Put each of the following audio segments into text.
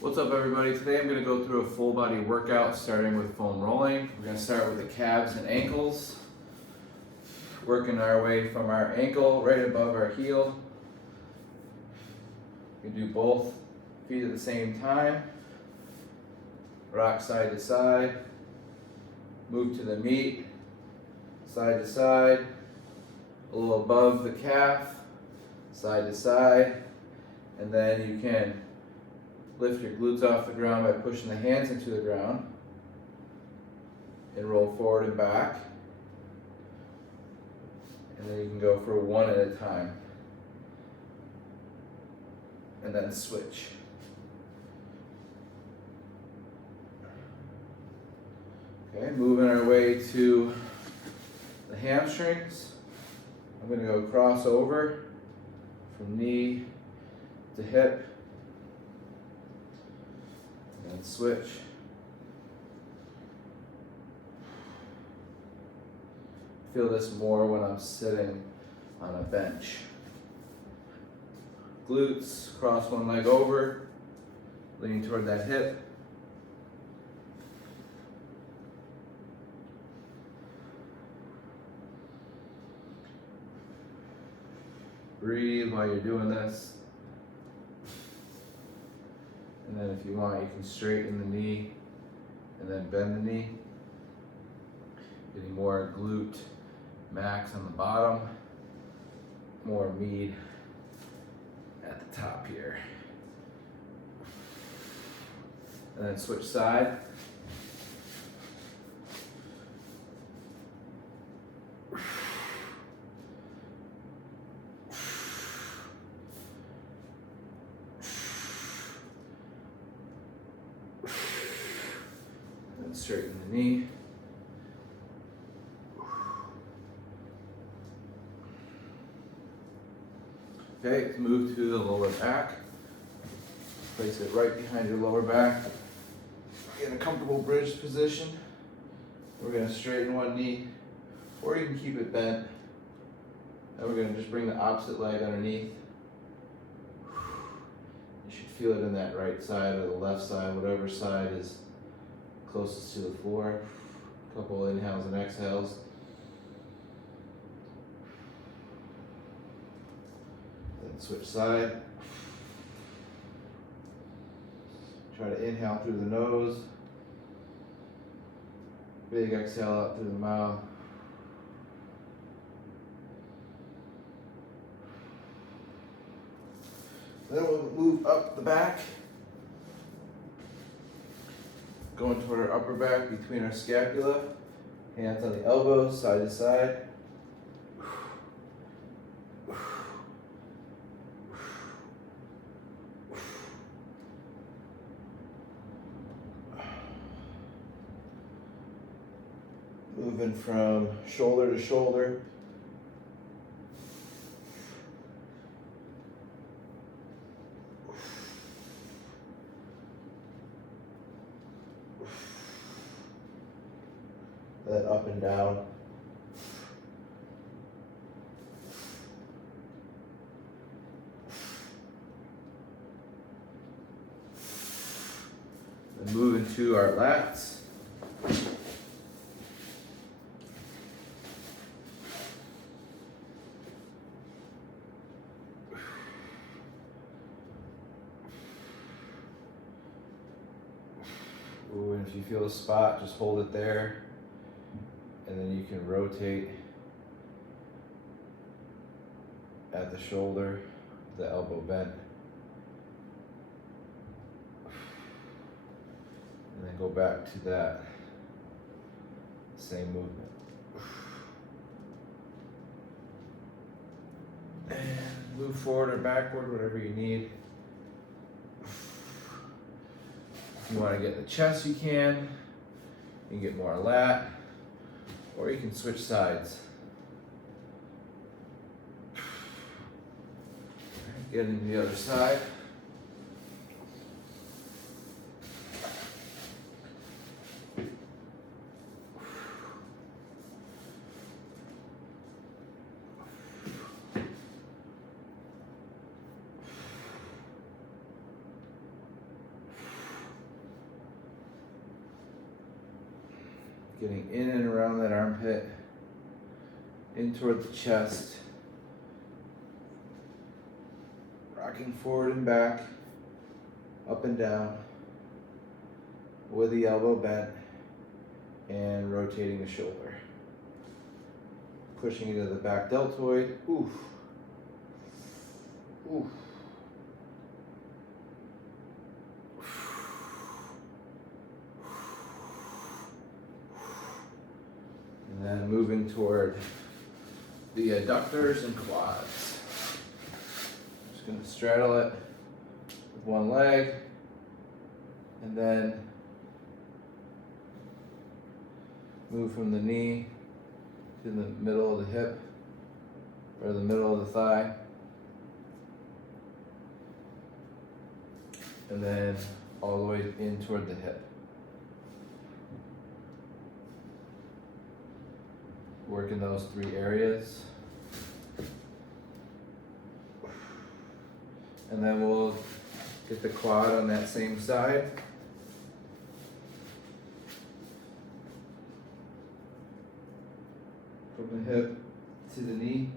What's up, everybody? Today I'm going to go through a full body workout starting with foam rolling. We're going to start with the calves and ankles, working our way from our ankle right above our heel. You can do both feet at the same time. Rock side to side, move to the meat, side to side, a little above the calf, side to side, and then you can lift your glutes off the ground by pushing the hands into the ground and roll forward and back. And then you can go for one at a time. And then switch. Okay, moving our way to the hamstrings. I'm going to go cross over from knee to hip. And switch. Feel this more when I'm sitting on a bench. Glutes, cross one leg over, lean toward that hip. Breathe while you're doing this. And then if you want, you can straighten the knee and then bend the knee. Getting more glute max on the bottom, more meat at the top here. And then switch side. And straighten the knee. Okay, let's move to the lower back. Place it right behind your lower back. Get a comfortable bridge position. We're going to straighten one knee, or you can keep it bent. And we're going to just bring the opposite leg underneath. You should feel it in that right side or the left side, whatever side is closest to the floor. A couple inhales and exhales. Then switch side. Try to inhale through the nose. Big exhale out through the mouth. Then we'll move up the back. Going toward our upper back between our scapula. Hands on the elbows, side to side. Moving from shoulder to shoulder. Then up and down. Then move into our lats. Ooh, and if you feel a spot, just hold it there. And then you can rotate at the shoulder, the elbow bent. And then go back to that same movement. And move forward or backward, whatever you need. If you want to get the chest, you can. You can get more lat. Or you can switch sides. Get into the other side. Getting in and around that armpit, in toward the chest. Rocking forward and back, up and down, with the elbow bent, and rotating the shoulder. Pushing into the back deltoid. Oof. Oof. And then moving toward the adductors and quads. Just going to straddle it with one leg, and then move from the knee to the middle of the hip, or the middle of the thigh, and then all the way in toward the hip. Working those 3 areas. And then we'll get the quad on that same side. From the hip to the knee.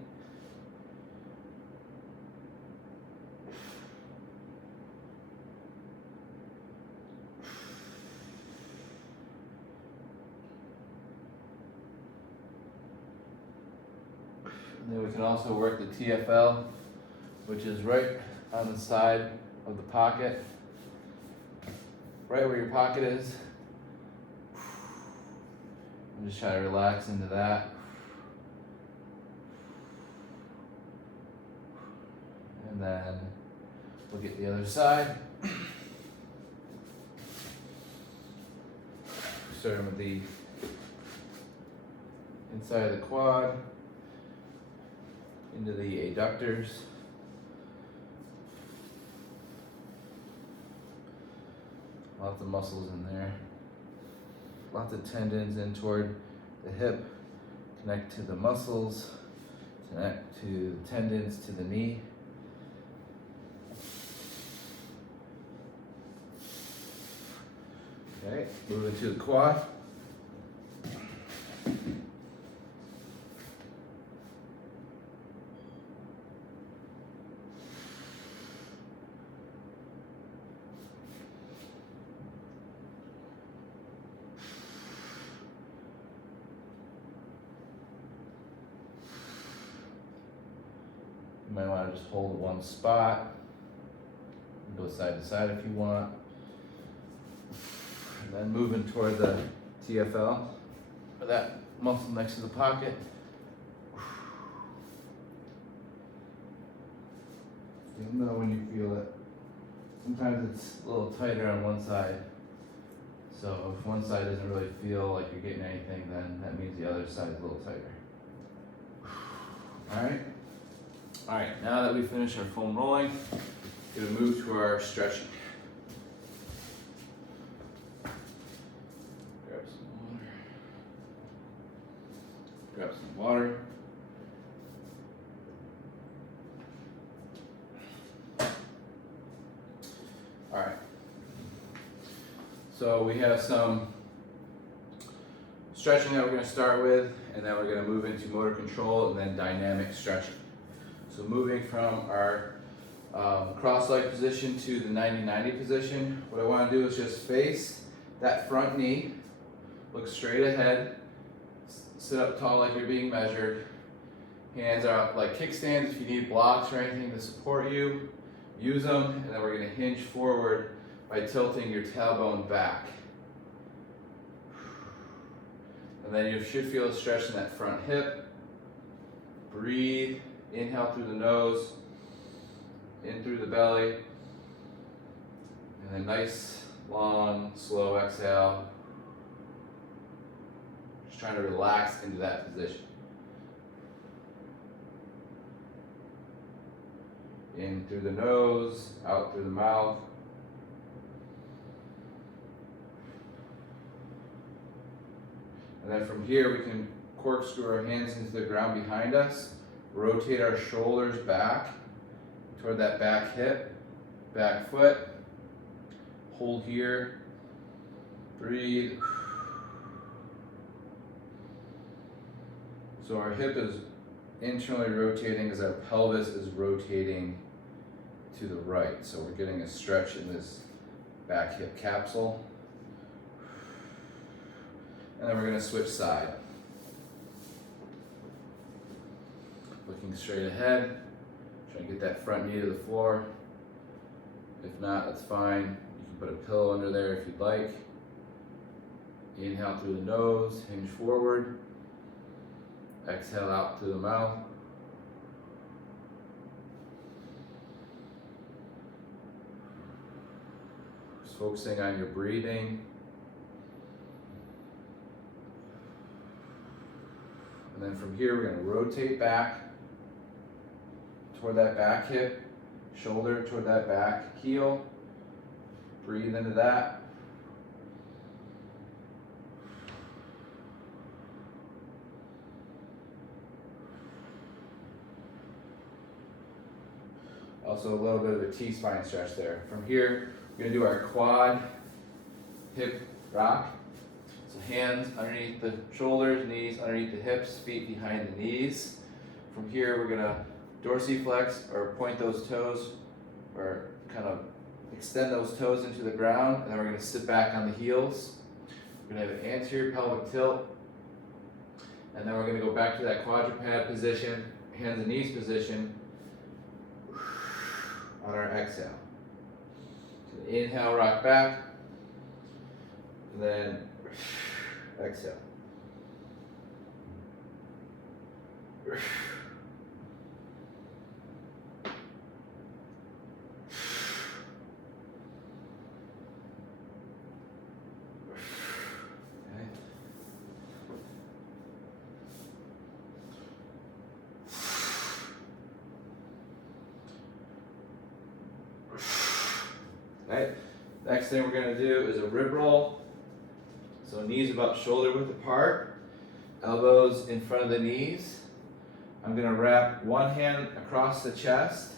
And then we can also work the TFL, which is right on the side of the pocket, right where your pocket is. And just try to relax into that. And then we'll get the other side. Starting with the inside of the quad, into the adductors. Lots of muscles in there. Lots of tendons in toward the hip. Connect to the muscles. Connect to the tendons to the knee. Okay, moving to the quad. You might want to just hold one spot. Go side to side if you want. And then moving toward the TFL, or that muscle next to the pocket. You'll know when you feel it. Sometimes it's a little tighter on one side. So if one side doesn't really feel like you're getting anything, then that means the other side is a little tighter. All right. All right, now that we finished our foam rolling, we're gonna move to our stretching. Grab some water. All right. So we have some stretching that we're going to start with, and then we're going to move into motor control and then dynamic stretching. So moving from our cross-leg position to the 90-90 position, what I want to do is just face that front knee, look straight ahead, sit up tall like you're being measured, hands out like kickstands. If you need blocks or anything to support you, use them, and then we're going to hinge forward by tilting your tailbone back. And then you should feel a stretch in that front hip. Breathe, inhale through the nose, in through the belly, and then nice, long, slow exhale. Just trying to relax into that position. In through the nose, out through the mouth. And then from here we can corkscrew our hands into the ground behind us, rotate our shoulders back toward that back hip, back foot. Hold here, breathe. So our hip is internally rotating as our pelvis is rotating to the right. So we're getting a stretch in this back hip capsule. And then we're going to switch side. Looking straight ahead, trying to get that front knee to the floor. If not, that's fine. You can put a pillow under there if you'd like. Inhale through the nose, hinge forward. Exhale out through the mouth. Just focusing on your breathing. And then from here, we're going to rotate back toward that back hip, shoulder toward that back heel. Breathe into that. Also a little bit of a T-spine stretch there. From here, we're going to do our quad hip rock. So hands underneath the shoulders, knees underneath the hips, feet behind the knees. From here, we're going to dorsiflex or point those toes or kind of extend those toes into the ground, and then we're going to sit back on the heels. We're going to have an anterior pelvic tilt, and then we're going to go back to that quadruped position, hands and knees position on our exhale. So inhale, rock back, and then exhale. Right. Next thing we're going to do is a rib roll. So knees about shoulder width apart, elbows in front of the knees. I'm going to wrap one hand across the chest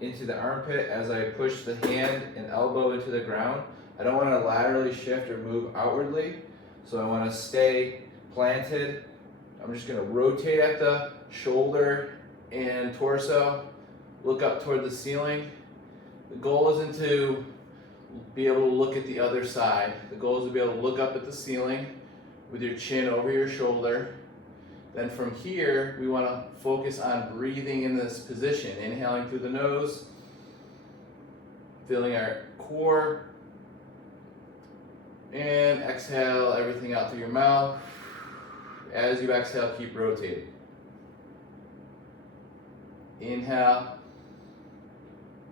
into the armpit as I push the hand and elbow into the ground. I don't want to laterally shift or move outwardly, so I want to stay planted. I'm just going to rotate at the shoulder and torso, look up toward the ceiling. The goal isn't to be able to look at the other side. The goal is to be able to look up at the ceiling with your chin over your shoulder. Then from here, we want to focus on breathing in this position. Inhaling through the nose, feeling our core, and exhale everything out through your mouth. As you exhale, keep rotating. Inhale.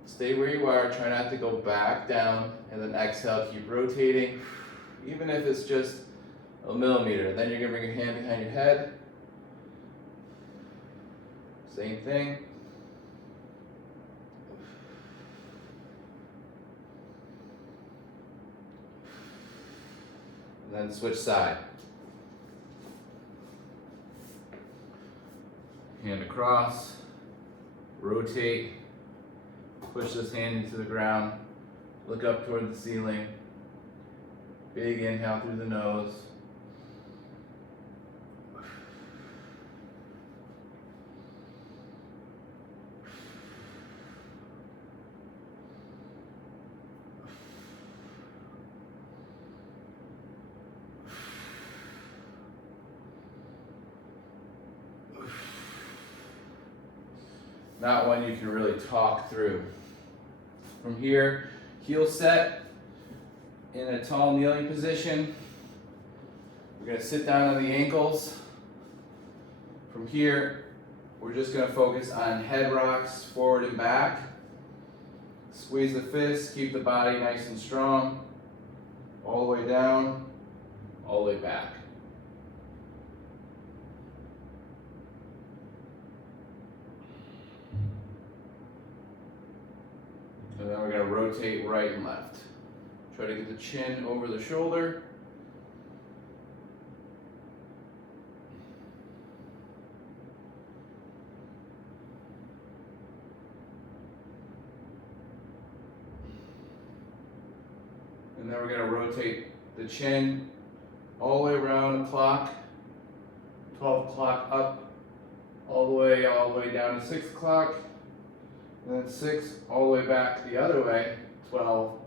Stay where you are, try not to go back down, and then exhale, keep rotating, even if it's just a millimeter. Then you're going to bring your hand behind your head. Same thing. And then switch side. Hand across, rotate. Push this hand into the ground, look up toward the ceiling, big inhale through the nose. Not one you can really talk through. From here, heel set in a tall kneeling position. We're going to sit down on the ankles. From here, we're just going to focus on head rocks forward and back. Squeeze the fists, keep the body nice and strong. All the way down, all the way back. And then we're going to rotate right and left. Try to get the chin over the shoulder. And then we're going to rotate the chin all the way around the clock, 12 o'clock up all the way down to 6 o'clock, and then 6 all the way back the other way, 12.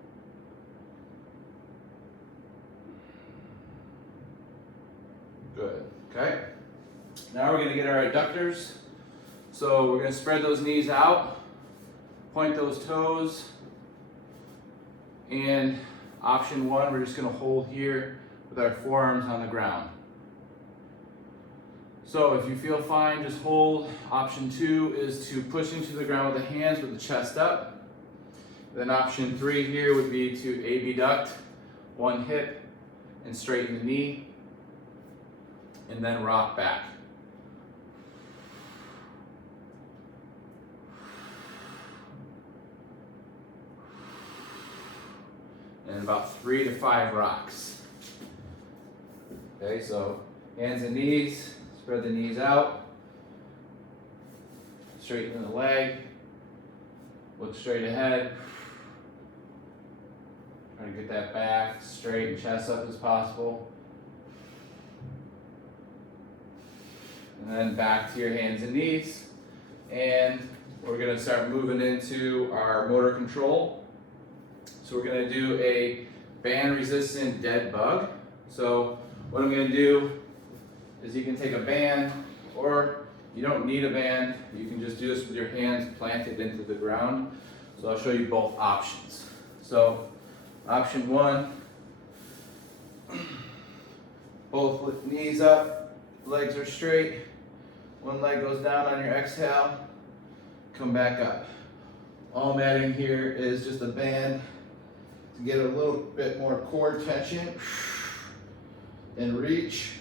Good, okay. Now we're gonna get our adductors. So we're gonna spread those knees out, point those toes, and option 1, we're just gonna hold here with our forearms on the ground. So if you feel fine, just hold. Option 2 is to push into the ground with the hands with the chest up. Then option 3 here would be to abduct one hip and straighten the knee, and then rock back. And about 3 to 5 rocks. Okay, so hands and knees, spread the knees out, straighten the leg, look straight ahead, try to get that back straight and chest up as possible. And then back to your hands and knees, and we're gonna start moving into our motor control. So we're gonna do a band resistant dead bug. So what I'm gonna do is you can take a band, or you don't need a band, you can just do this with your hands planted into the ground. So I'll show you both options. So option 1, both knees up, legs are straight, one leg goes down on your exhale, come back up. All I'm adding here is just a band to get a little bit more core tension, and reach,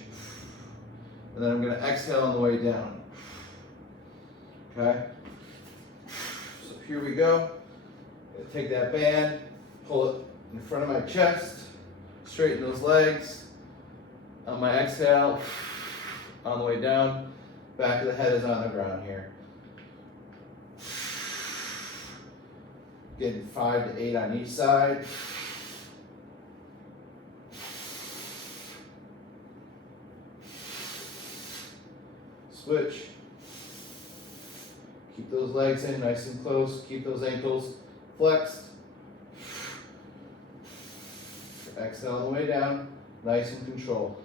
and then I'm going to exhale on the way down. Okay? So here we go. Take that band, pull it in front of my chest, straighten those legs. On my exhale, on the way down, back of the head is on the ground here. Getting 5 to 8 on each side. Switch. Keep those legs in nice and close. Keep those ankles flexed. Exhale on the way down, nice and controlled.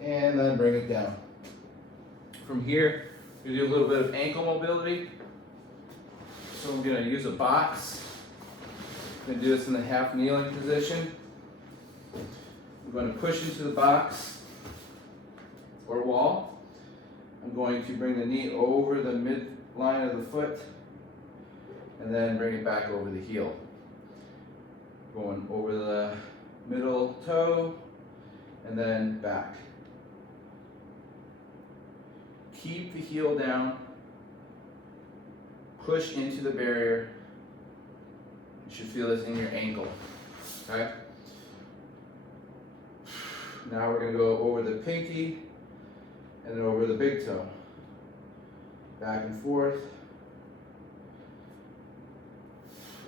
And then bring it down. From here, we do a little bit of ankle mobility. So I'm going to use a box. I'm going to do this in the half kneeling position. I'm going to push into the box or wall. I'm going to bring the knee over the midline of the foot and then bring it back over the heel. Going over the middle toe and then back. Keep the heel down, push into the barrier. You should feel this in your ankle, okay? Now we're gonna go over the pinky and then over the big toe. Back and forth.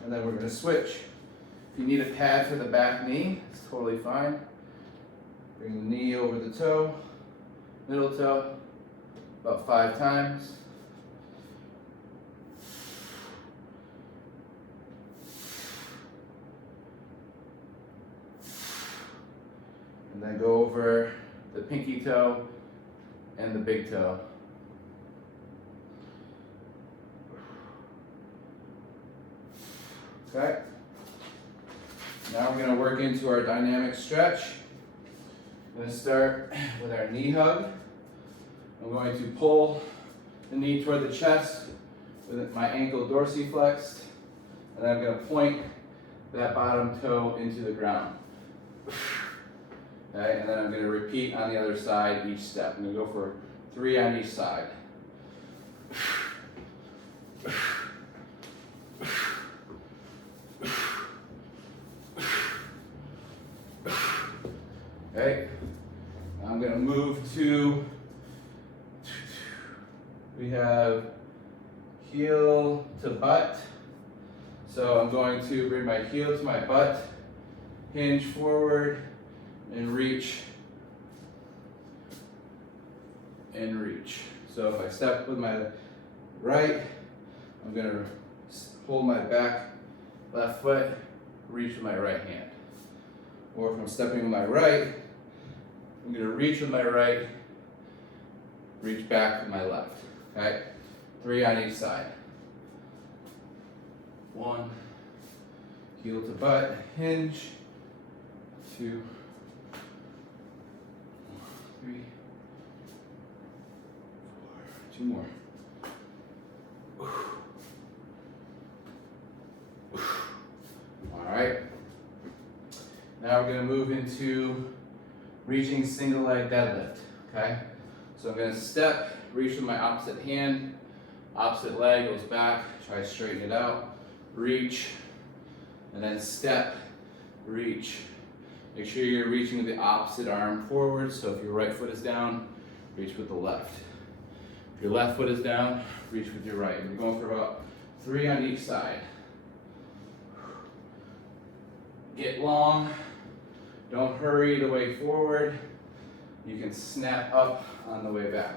And then we're gonna switch. If you need a pad for the back knee, it's totally fine. Bring the knee over the toe, middle toe, about 5 times. And then go over the pinky toe and the big toe. Okay. Now we're going to work into our dynamic stretch. I'm going to start with our knee hug. I'm going to pull the knee toward the chest with my ankle dorsiflexed, and I'm going to point that bottom toe into the ground. Okay, and then I'm going to repeat on the other side each step. I'm going to go for 3 on each side. Okay, I'm going to move to, we have heel to butt. So I'm going to bring my heel to my butt, hinge forward, and reach. And reach. So if I step with my right, I'm going to hold my back left foot, reach with my right hand. Or if I'm stepping with my right, I'm going to reach with my right, reach back with my left. Okay? 3 on each side. 1, heel to butt, hinge. 2, 3, 4, 2 more. Alright. Now we're going to move into reaching single leg deadlift. Okay? So I'm going to step, reach with my opposite hand, opposite leg goes back, try to straighten it out, reach, and then step, reach. Make sure you're reaching with the opposite arm forward, so if your right foot is down, reach with the left. If your left foot is down, reach with your right. We're going for about 3 on each side. Get long, don't hurry the way forward. You can snap up on the way back.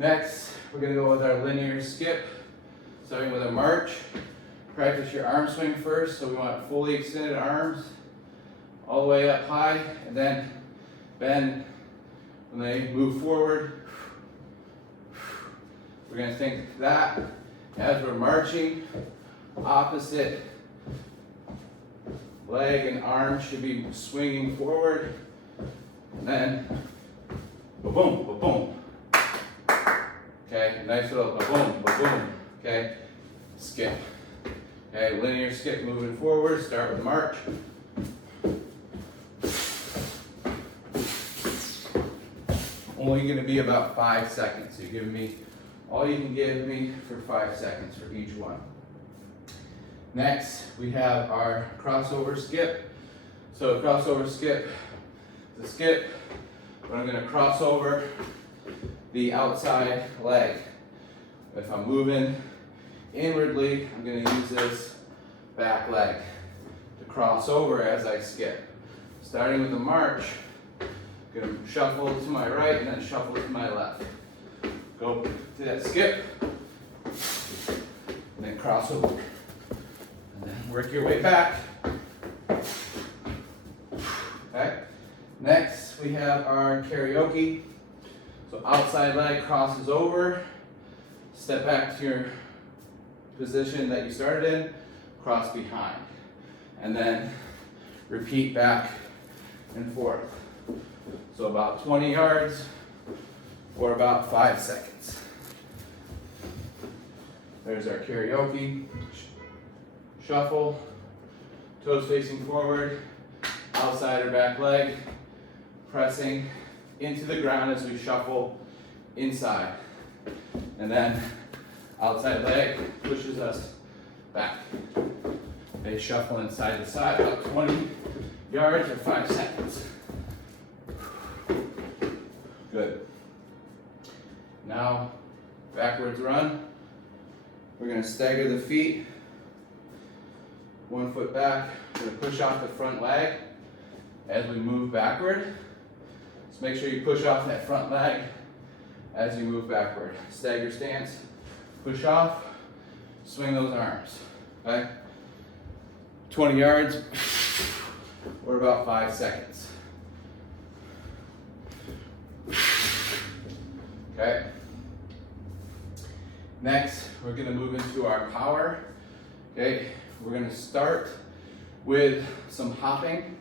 Next, we're going to go with our linear skip, starting with a march. Practice your arm swing first, so we want fully extended arms, all the way up high, and then bend when they move forward. We're going to think that as we're marching, opposite leg and arm should be swinging forward, and then ba-boom, ba-boom. Okay, nice little ba-boom, ba-boom. Okay, skip. Okay, linear skip moving forward, start with march. Only going to be about 5 seconds. So you're giving me all you can give me for 5 seconds for each one. Next, we have our crossover skip. So crossover skip, the skip, but I'm going to cross over the outside leg. If I'm moving inwardly, I'm going to use this back leg to cross over as I skip. Starting with the march, I'm going to shuffle to my right and then shuffle to my left. Go to that skip, and then cross over. And then work your way back. Okay. Next, we have our karaoke. So outside leg crosses over. Step back to your position that you started in. Cross behind. And then repeat back and forth. So about 20 yards for about 5 seconds. There's our karaoke. Shuffle, toes facing forward, outside or back leg, pressing into the ground as we shuffle inside. And then outside leg pushes us back. They shuffle inside to side, about 20 yards or 5 seconds. Good. Now, backwards run. We're going to stagger the feet. 1 foot back. We're going to push off the front leg as we move backward. So make sure you push off that front leg as you move backward. Stagger stance. Push off. Swing those arms. Okay? 20 yards or about 5 seconds. Okay? Next, we're going to move into our power. Okay? We're going to start with some hopping.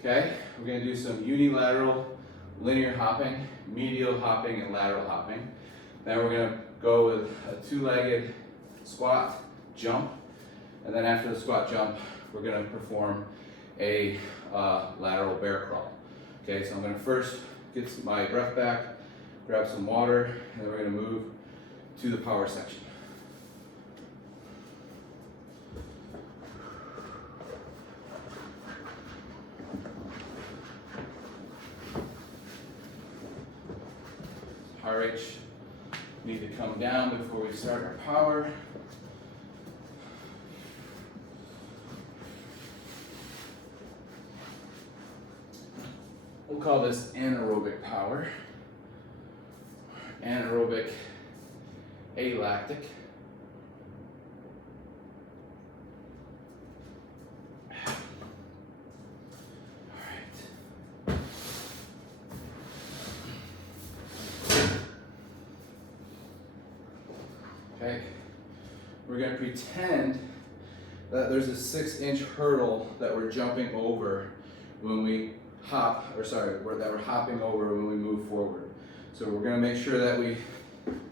Okay? We're going to do some unilateral linear hopping, medial hopping, and lateral hopping. Then we're going to go with a 2-legged squat jump. And then after the squat jump, we're going to perform a lateral bear crawl. Okay, so I'm going to first get my breath back, grab some water, and then we're going to move to the power section. Heart rate need to come down before we start our power. We'll call this anaerobic power, anaerobic alactic. Okay, we're going to pretend that there's a 6-inch hurdle that we're jumping over when we hop, or sorry, that we're hopping over when we move forward. So we're going to make sure that we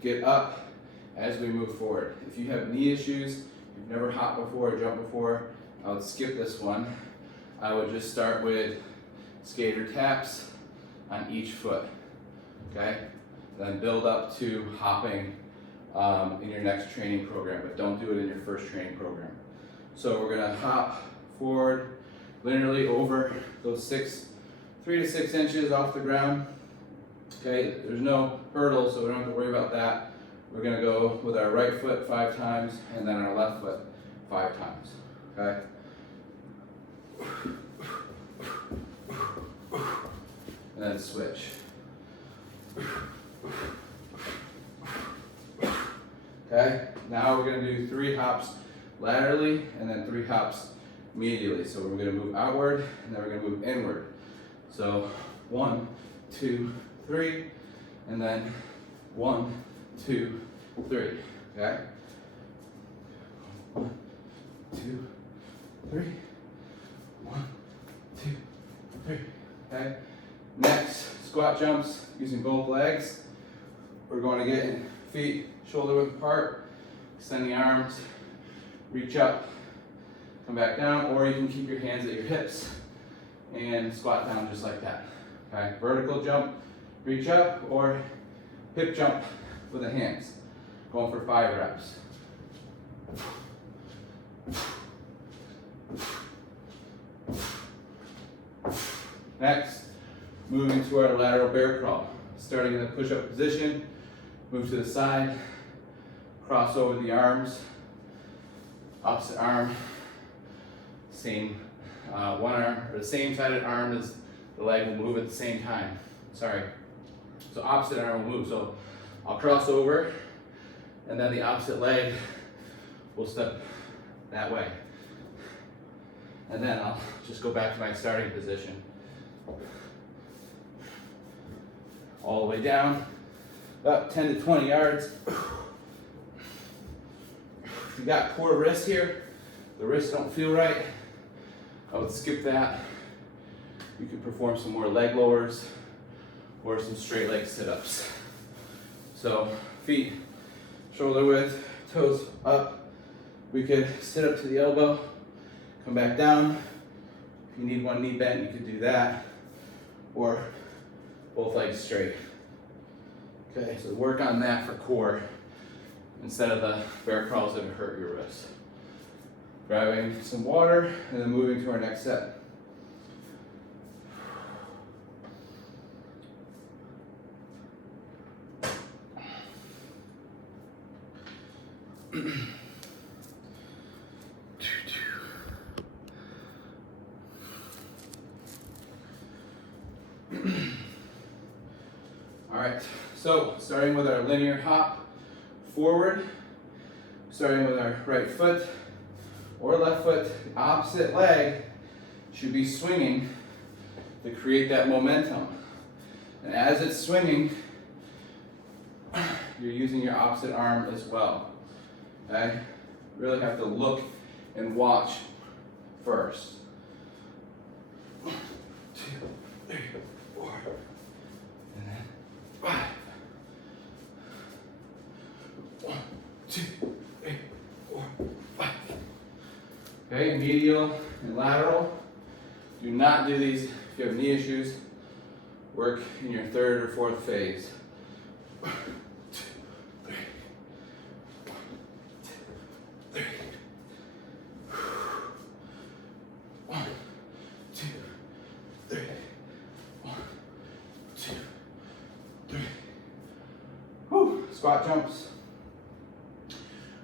get up as we move forward. If you have knee issues, you've never hopped before or jumped before, I would skip this one. I would just start with skater taps on each foot, okay? Then build up to hopping in your next training program, but don't do it in your first training program. So we're gonna hop forward linearly over those 3 to 6 inches off the ground. Okay, there's no hurdle, so we don't have to worry about that. We're gonna go with our right foot 5 times and then our left foot 5 times, okay? And then switch. Okay, now we're gonna do 3 hops laterally and then 3 hops medially. So we're gonna move outward and then we're gonna move inward. So 1, 2, 3, and then 1, 2, 3. Okay? 1, 2, 3. 1, 2, 3. Okay? Next, squat jumps using both legs. We're going to get in feet shoulder width apart, extend the arms, reach up, come back down, or you can keep your hands at your hips and squat down just like that. Okay, vertical jump, reach up, or hip jump with the hands. Going for 5 reps. Next, moving to our lateral bear crawl. Starting in the push-up position, move to the side, cross over the arms, opposite arm, same one arm, or the same sided arm as the leg will move at the same time. Sorry. So opposite arm will move. So I'll cross over, and then the opposite leg will step that way. And then I'll just go back to my starting position. All the way down, about 10 to 20 yards. If you got poor wrists here, the wrists don't feel right, I would skip that. You could perform some more leg lowers or some straight leg sit-ups. So feet shoulder width, toes up. We could sit up to the elbow, come back down. If you need one knee bent, you could do that, or both legs straight. Okay, so work on that for core instead of the bear crawls that hurt your wrists. Grabbing some water and then moving to our next set. All right, so starting with our linear hop forward, starting with our right foot or left foot, the opposite leg should be swinging to create that momentum. And as it's swinging, you're using your opposite arm as well. Okay? Really have to look and watch first. 1, 2, 3, 4, and then 5. 1, 2, 3, 4, 5. Okay, medial and lateral. Do not do these if you have knee issues. Work in your 3rd or 4th phase. 1, 2, 3. 1, 2, 3. 1, 2, 3. 1, 2, 3. Whew. Squat jumps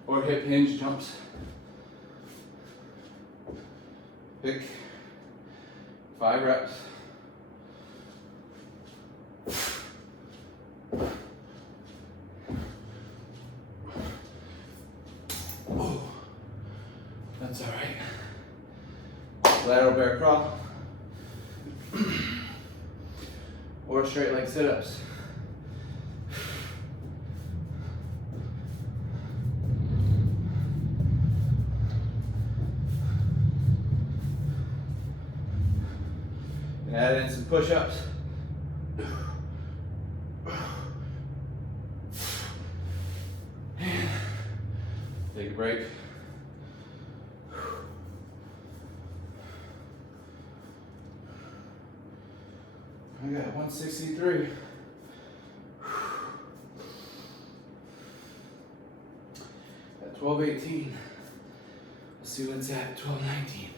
or hip hinge jumps. Pick 5 reps. or straight leg sit-ups. And add in some push-ups. Take a break. I got 163. At 12:18. Let's see what's at 12:19.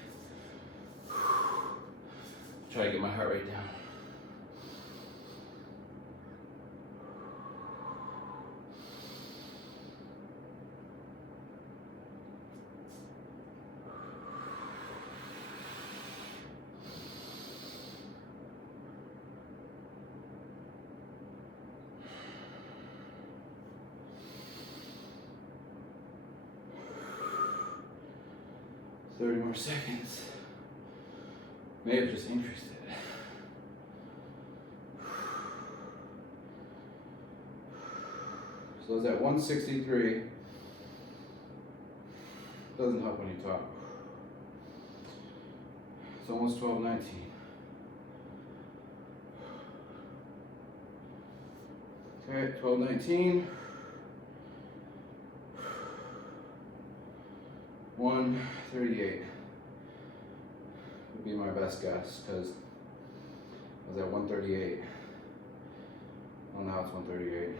Try to get my heart rate down. Thirty more seconds. May have just increased it. So it's at 163. Doesn't help when you talk. It's almost 12:19. Okay, 12:19. 138 would be my best guess because I was at 138. Well, now it's 138.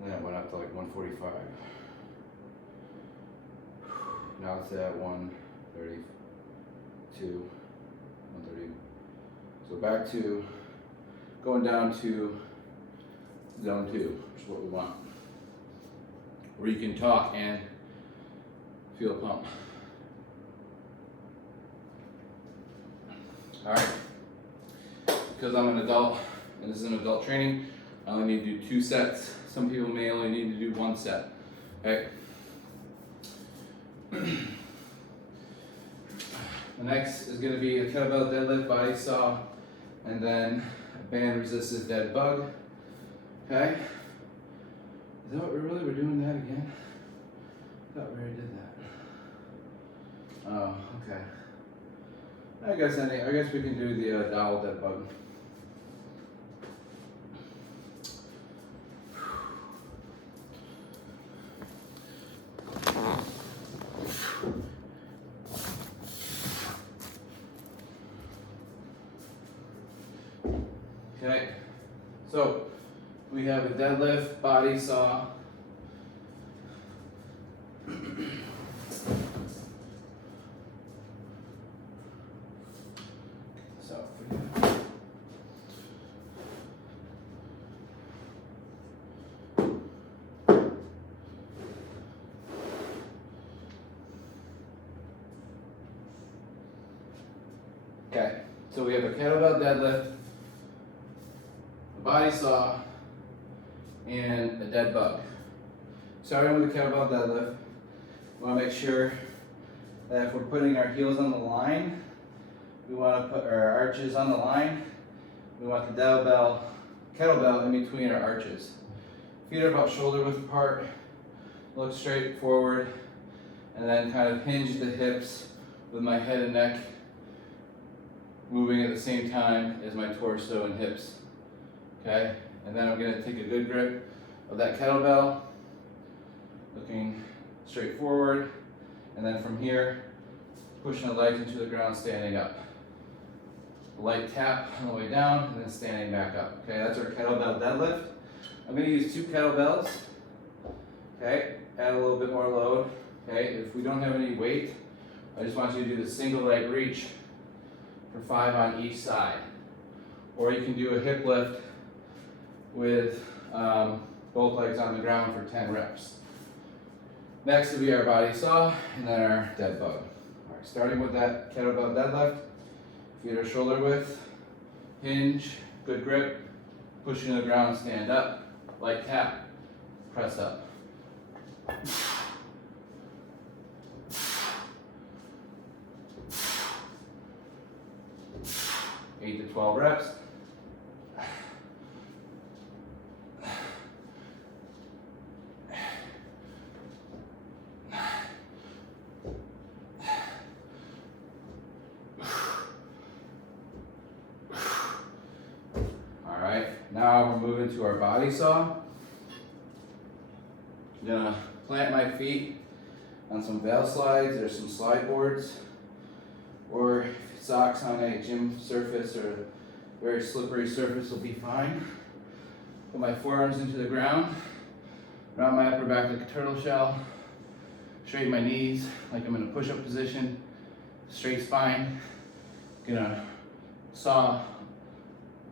And then it went up to like 145. Now it's at 132, 130. So back to going down to zone 2, which is what we want. Where you can talk and feel a pump. All right. Because I'm an adult and this is an adult training, I only need to do 2 sets. Some people may only need to do 1 set. Okay. The next is going to be a kettlebell deadlift, body saw, and then a band resisted dead bug. Okay. Is that what we're doing that again? I thought we already did that. Oh, okay. I guess we can do the dowel dead bug. Okay. So we have a deadlift, body saw. Okay, so we have a kettlebell deadlift, a body saw, and a dead bug. Starting with the kettlebell deadlift, we want to make sure that if we're putting our heels on the line, we want to put our arches on the line. We want the kettlebell in between our arches. Feet are about shoulder width apart. Look straight forward, and then kind of hinge the hips with my head and neck moving at the same time as my torso and hips. Okay, and then I'm going to take a good grip of that kettlebell, looking straight forward, and then from here, pushing the legs into the ground, standing up. A light tap on the way down, and then standing back up. Okay, that's our kettlebell deadlift. I'm going to use 2 kettlebells. Okay, add a little bit more load. Okay, if we don't have any weight, I just want you to do the single leg reach for 5 on each side. Or you can do a hip lift with both legs on the ground for 10 reps. Next will be our body saw and then our dead bug. All right, starting with that kettlebell deadlift, feet are shoulder width, hinge, good grip, pushing the ground, stand up, light tap, press up. 8 to 12 reps. Now we're moving to our body saw. I'm gonna plant my feet on some valve slides or some slide boards, or socks on a gym surface or a very slippery surface will be fine. Put my forearms into the ground, round my upper back like a turtle shell, straighten my knees like I'm in a push-up position, straight spine. Gonna saw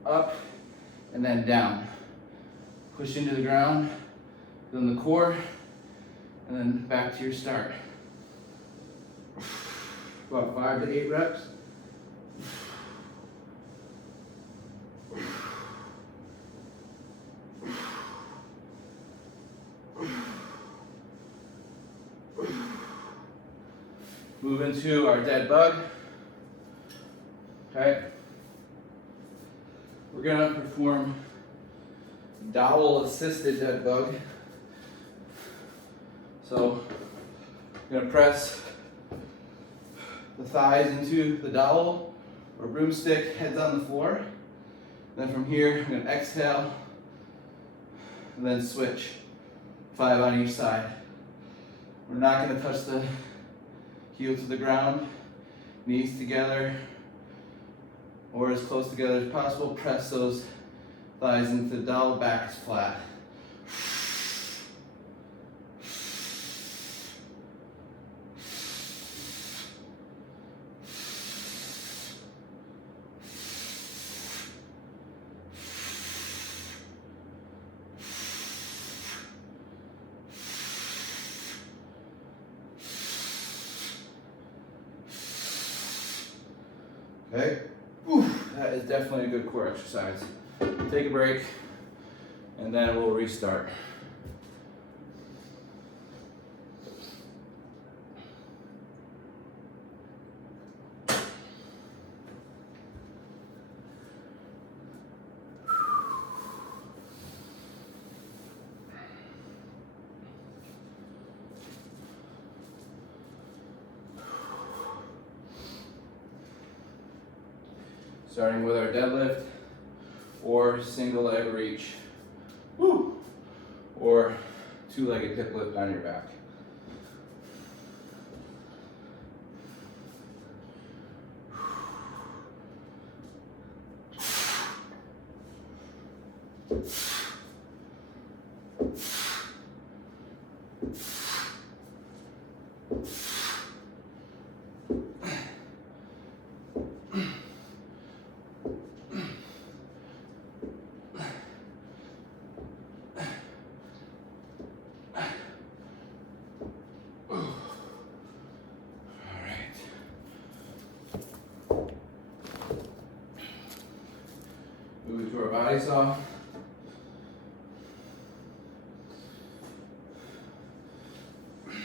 up and then down. Push into the ground, then the core, and then back to your start. About 5 to 8 reps. Move into our dead bug. Okay. We're gonna perform dowel assisted dead bug. So I'm gonna press the thighs into the dowel or broomstick, heads on the floor. Then from here, I'm gonna exhale and then switch 5 on each side. We're not gonna touch the heel to the ground, knees together or as close together as possible. Press those thighs into the dowel, back is flat. Okay, that is definitely a good core exercise. Take a break, and then we'll restart. Starting with our deadlift or single leg reach. Woo! Or two-legged hip lift on your back. Moving to our body saw. Make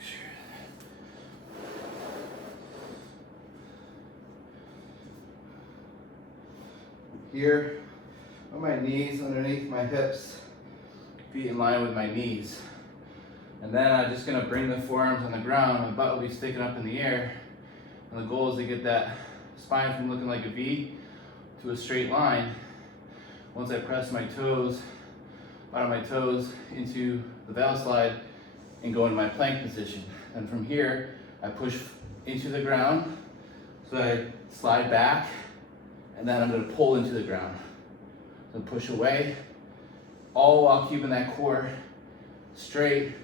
sure. Here, on my knees, underneath my hips, feet in line with my knees. And then I'm just gonna bring the forearms on the ground, my butt will be sticking up in the air. And the goal is to get that spine from looking like a V to a straight line. Once I press my toes, bottom of my toes into the valve slide and go into my plank position. And from here, I push into the ground. So I slide back and then I'm gonna pull into the ground. So push away, all while keeping that core straight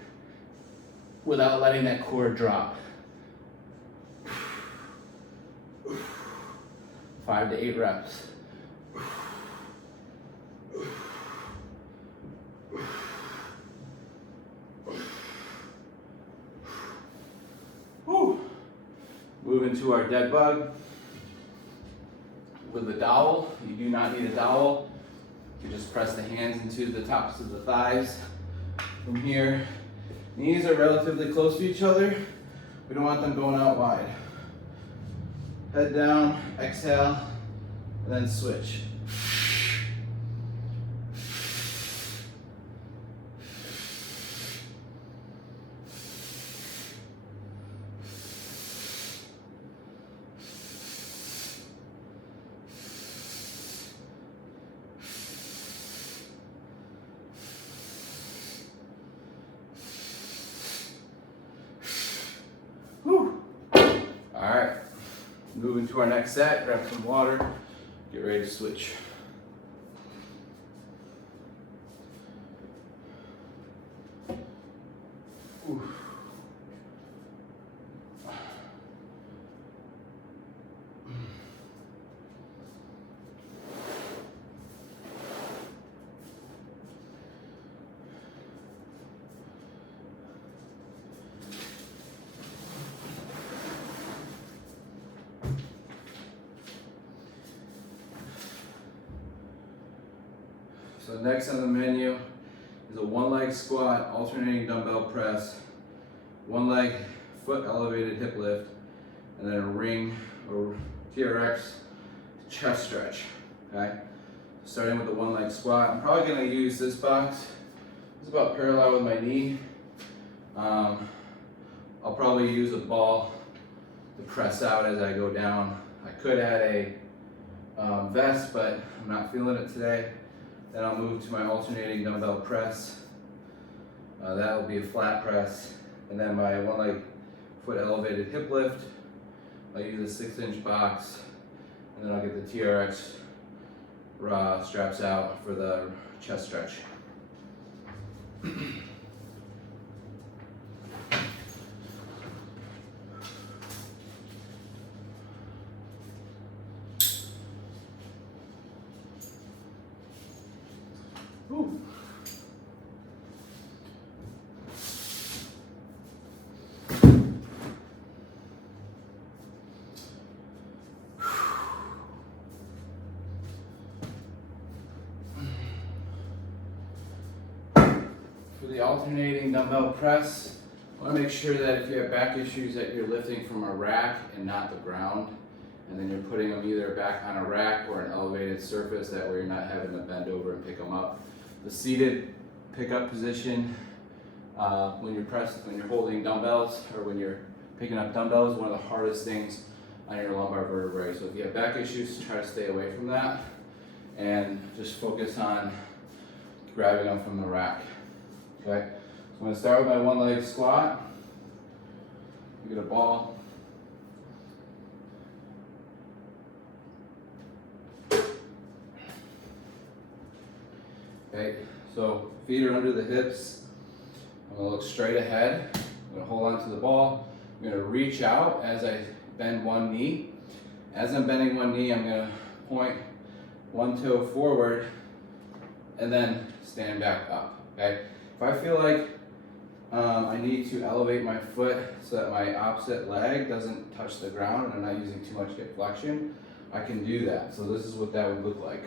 without letting that core drop. 5 to 8 reps. Whew. Move into our dead bug. With a dowel, you do not need a dowel. You just press the hands into the tops of the thighs. From here, knees are relatively close to each other. We don't want them going out wide. Head down, exhale, and then switch. move into our next set, grab some water, get ready to switch. Ooh. So next on the menu is a one leg squat, alternating dumbbell press, one leg foot elevated hip lift, and then a ring or TRX chest stretch, okay? Starting with the one leg squat, I'm probably gonna use this box. It's about parallel with my knee. I'll probably use a ball to press out as I go down. I could add a vest, but I'm not feeling it today. Then I'll move to my alternating dumbbell press. That will be a flat press. And then my one leg foot elevated hip lift. I'll use a 6-inch box. And then I'll get the TRX straps out for the chest stretch. Ooh. For the alternating dumbbell press, I want to make sure that if you have back issues that you're lifting from a rack and not the ground, and then you're putting them either back on a rack or an elevated surface, that way you're not having to bend over and pick them up. The seated pickup position, when you're holding dumbbells or when you're picking up dumbbells, is one of the hardest things on your lumbar vertebrae. So if you have back issues, try to stay away from that and just focus on grabbing them from the rack. Okay, so I'm going to start with my one leg squat. You get a ball. Okay, so feet are under the hips. I'm going to look straight ahead. I'm going to hold on to the ball. I'm going to reach out as I bend one knee. As I'm bending one knee, I'm going to point one toe forward and then stand back up. Okay, if I feel like I need to elevate my foot so that my opposite leg doesn't touch the ground and I'm not using too much hip flexion, I can do that. So this is what that would look like.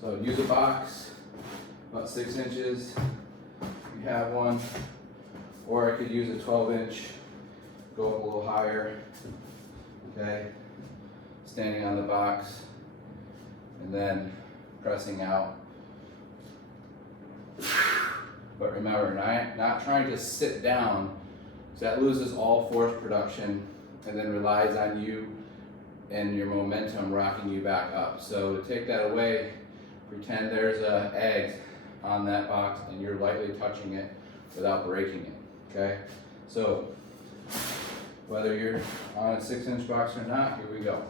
So use a box, about 6 inches, if you have one, or I could use a 12-inch, go up a little higher, okay, standing on the box, and then pressing out. But remember, not trying to sit down, because that loses all force production and then relies on you and your momentum rocking you back up. So to take that away, pretend there's an egg on that box and you're lightly touching it without breaking it, okay? So whether you're on a 6-inch box or not, here we go.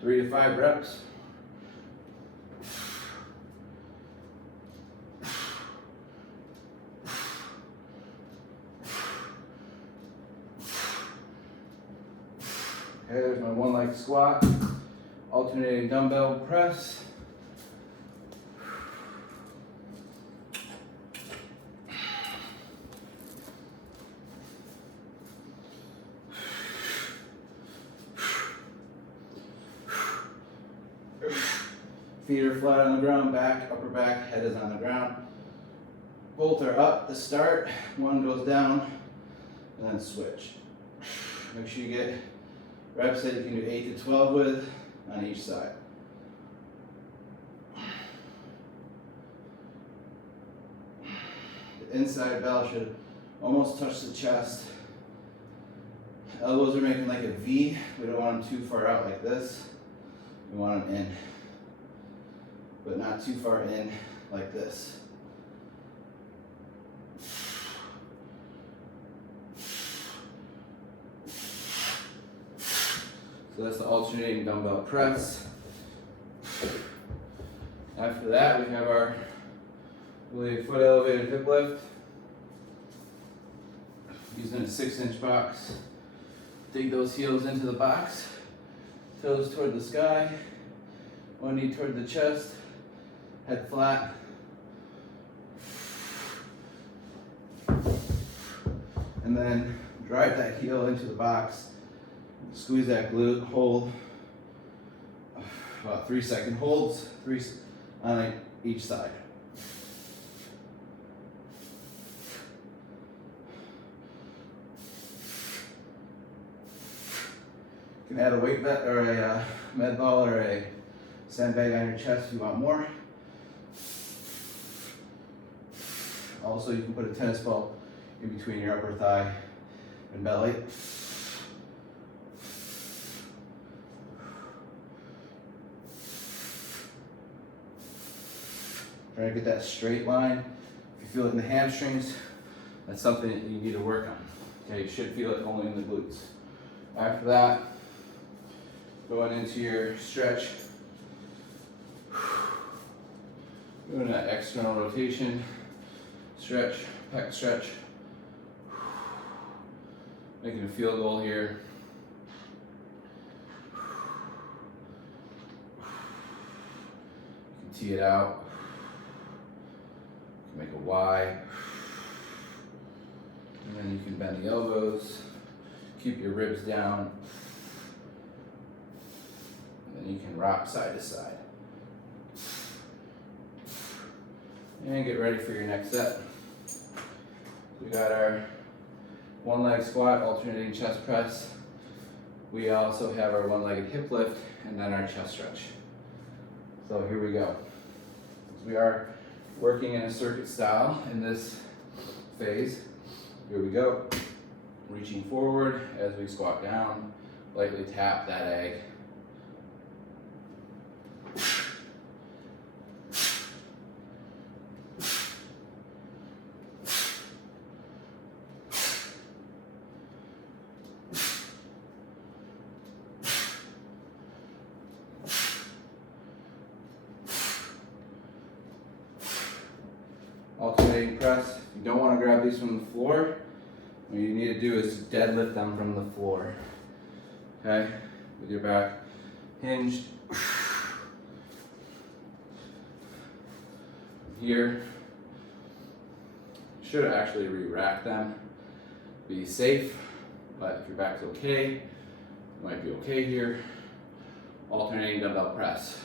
Three to 5 reps. Okay, there's my one leg squat, alternating dumbbell press. Feet are flat on the ground, upper back, head is on the ground. Both are up to start, one goes down, and then switch. Make sure you get reps that you can do 8 to 12 with on each side. The inside bell should almost touch the chest. Elbows are making like a V. We don't want them too far out like this. We want them in, but not too far in like this. So that's the alternating dumbbell press. After that, we have our really foot elevated hip lift. Using a 6-inch box. Dig those heels into the box. Toes toward the sky. One knee toward the chest. Head flat. And then drive that heel into the box. Squeeze that glute. Hold. About 3-second holds. 3 on each side. You can add a weight bet or a med ball or a sandbag on your chest if you want more. Also, you can put a tennis ball in between your upper thigh and belly. Try to get that straight line. If you feel it in the hamstrings, that's something that you need to work on. Okay, you should feel it only in the glutes. After that, going into your stretch. Doing that external rotation, stretch, pec stretch. Making a field goal here. You can tee it out. You can make a Y. And then you can bend the elbows. Keep your ribs down. And then you can rock side to side. And get ready for your next set. We got our one leg squat, alternating chest press. We also have our one-legged hip lift and then our chest stretch. So here we go. We are working in a circuit style in this phase. Here we go. Reaching forward as we squat down, lightly tap that egg. Alternating press. You don't want to grab these from the floor. What you need to do is deadlift them from the floor. Okay? With your back hinged. Here. Should actually re-rack them. Be safe, but if your back's okay, you might be okay here. Alternating dumbbell press.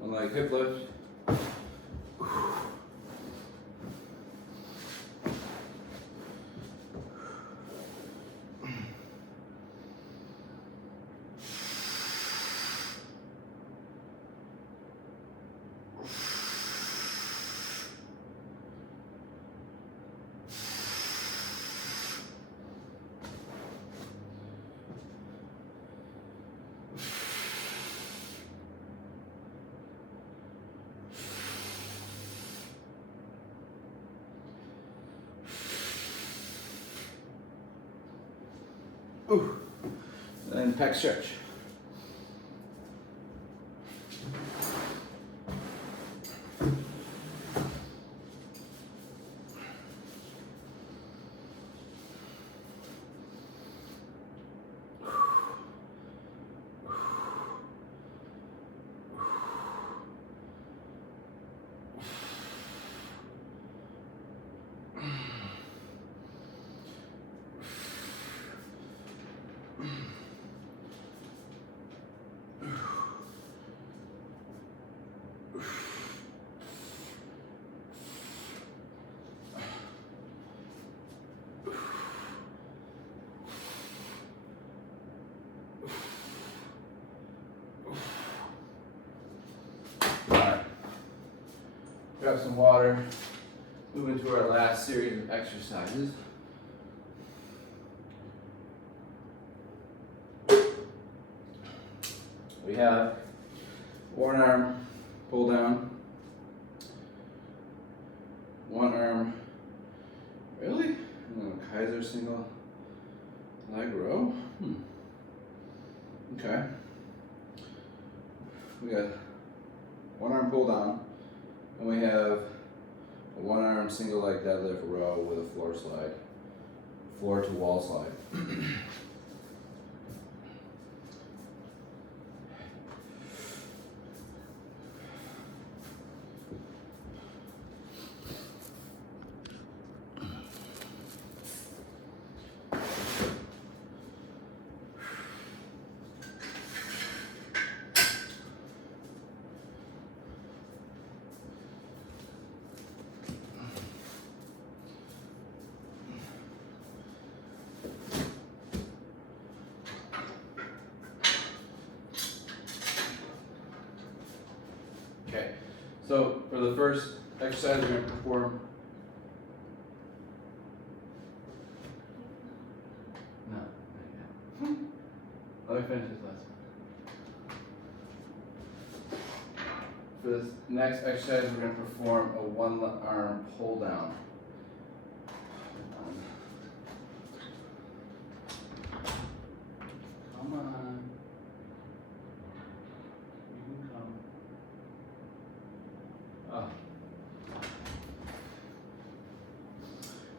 One leg hip lift. Ooh. And then pec stretch. grab some water, move into our last series of exercises. We have one arm pull down, one arm, really? Kaiser single leg row? Okay. We got one arm pull down, and we have a one arm single leg deadlift row with a floor slide, floor to wall slide. Okay, so for the first exercise, we're going to perform. No, not yet. Let me finish this last one. For this next exercise, we're going to perform a one arm pull down. Come on. You can come. Oh.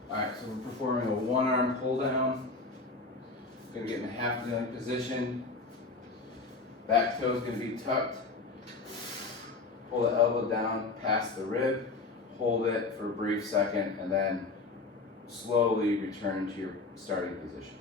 Alright, so we're performing a one arm pull down. Gonna get in a half kneeling position. Back toe is gonna be tucked. Pull the elbow down past the rib. Hold it for a brief second and then slowly return to your starting position.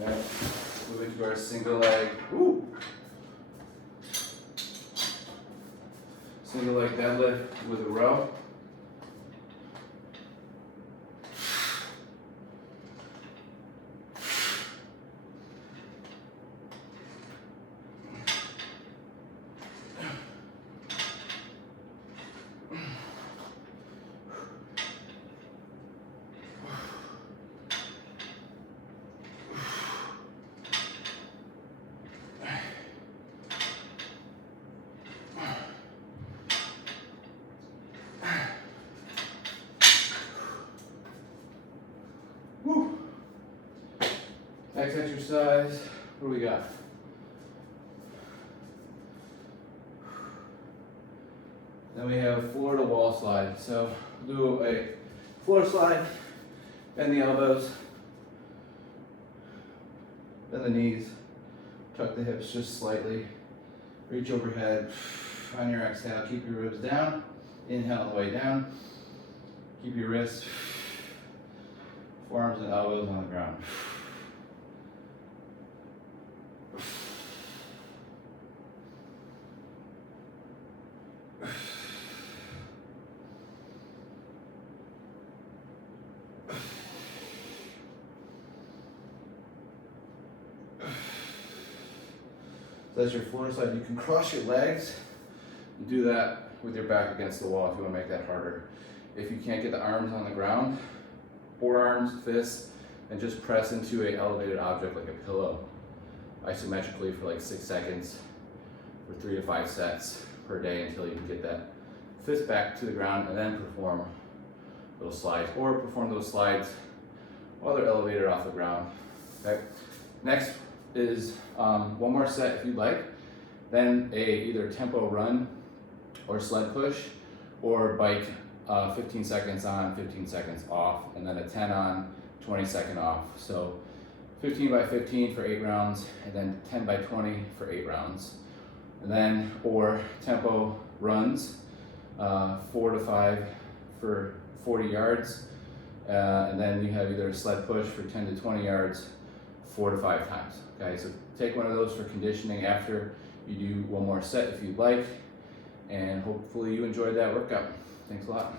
Okay, move into our single leg. Woo. Single leg deadlift with a row. Woo. Next exercise, what do we got? Then we have floor to wall slide. So do a floor slide, bend the elbows, bend the knees, tuck the hips just slightly, reach overhead. On your exhale, keep your ribs down, inhale all the way down, keep your wrists, forearms and elbows on the ground. So that's your floor slide. You can cross your legs and do that with your back against the wall if you want to make that harder. If you can't get the arms on the ground, forearms, fists, and just press into an elevated object like a pillow isometrically for like 6 seconds for 3 to 5 sets per day until you can get that fist back to the ground, and then perform those slides, or perform those slides while they're elevated off the ground. Okay. Next is one more set if you'd like, then either tempo run or sled push, or bike 15 seconds on, 15 seconds off, and then a 10 on, 20 second off. So 15 by 15 for 8 rounds, and then 10 by 20 for 8 rounds. And then, or tempo runs, 4 to 5 for 40 yards. And then you have either a sled push for 10 to 20 yards, 4 to 5 times. Okay, so take one of those for conditioning after you do one more set if you'd like. And hopefully you enjoyed that workout. Thanks a lot.